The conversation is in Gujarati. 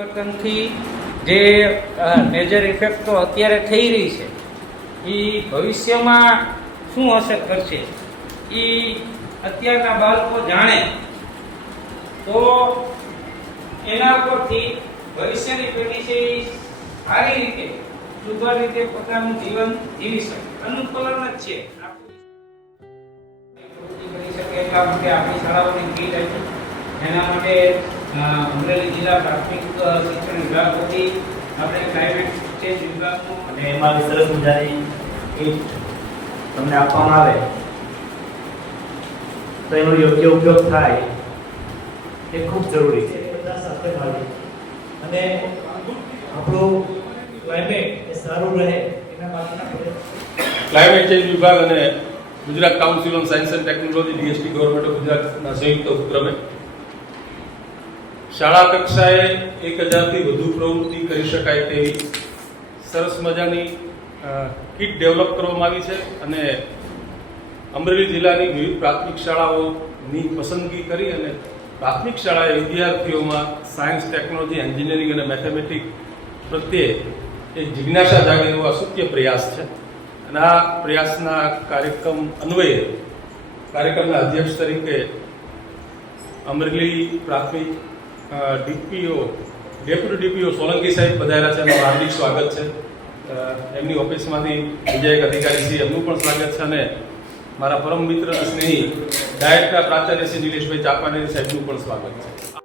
પરિવર્તનથી જે મેજર ઇફેક્ટ તો અત્યારે થઈ રહી છે એ ભવિષ્યમાં શું અસર કરશે એ અત્યારના બાળકો જાણે તો એના પરથી ભવિષ્યની પેઢી છે એ સારી રીતે સુધર રીતે પોતાનું જીવન જીવી શકે. અનુકૂલન જ છે કરી શકે એટલા માટે આપણી શાળાઓની કીટ આપી. એના માટે અમરેલી જિલ્લા પ્રાથમિક શિક્ષણ વિભાગ વતી આપણે ક્લાઇમેટ ચેન્જ વિભાગનું અને એમાં સરસ મજાની કીટ તમને આપવામાં આવે તો એનો યોગ્ય ઉપયોગ થાય એ ખૂબ જરૂરી છે. બધા સાથે મળી અને આપણું ક્લાઇમેટ એ સારું રહે એના માટે ક્લાઇમેટ ચેન્જ વિભાગ અને Gujarat council on science and technology DST government of ગુજરાતના સંયુક્ત ઉપક્રમે શાળા કક્ષાએ 1000થી વધુ પ્રવૃત્તિ કરી શકાય તેવી સરસ મજાની કીટ ડેવલપ કરવામાં આવી છે અને અમરેલી જિલ્લાની વિવિધ પ્રાથમિક શાળાઓની પસંદગી કરી અને પ્રાથમિક શાળાએ વિદ્યાર્થીઓમાં સાયન્સ, ટેકનોલોજી, એન્જિનિયરિંગ અને મેથેમેટિક્સ પ્રત્યે એક જિજ્ઞાસા જાગે એવો અસત્ય પ્રયાસ છે. અને આ પ્રયાસના કાર્યક્રમ અન્વયે કાર્યક્રમના અધ્યક્ષ તરીકે અમરેલી પ્રાથમિક ડેપ્યુટી ડીપીઓ સોલંકી સાહેબ પધાર્યા છે. એનું હાર્દિક સ્વાગત છે. એમની ઓફિસમાંથી બીજા એક અધિકારી છે એમનું પણ સ્વાગત છે અને મારા પરમ મિત્ર સ્નેહી ડાયટના પ્રાચાર્ય શ્રી નિલેશભાઈ ચાપાનેરી સાહેબનું પણ સ્વાગત છે.